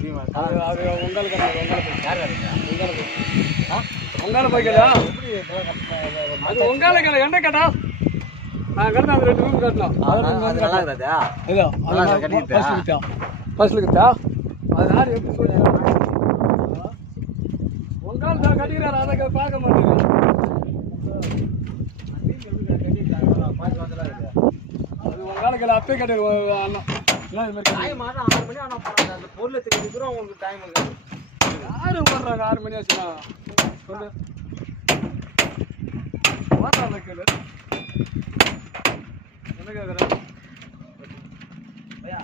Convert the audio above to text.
அது உங்களுக்கு உங்கால போய்க்கலா அது உங்கால என்ன கேட்டா நான் கட்டின அந்த 2 ரூம் கட்டலாம் ஃபர்ஸ்ட்லுக்குதா அது யார் எப்படி சொல்லிடுறாங்க உங்கால தான் கட்டிக்கிறாரு அதை பார்க்க மாட்டேங்குது அது உங்கால அப்பே கட்டிடு அண்ணா டைம் 6 மணி ஆனா போறாங்க அந்த பொருளை தெரிஞ்சுக்கிறோம் உங்களுக்கு டைம் இருக்கு யாரு வர்றாங்க 6 மணி ஆச்சுன்னா சொல்லு வாட்டால கேளு என்ன கேக்குற ஐயா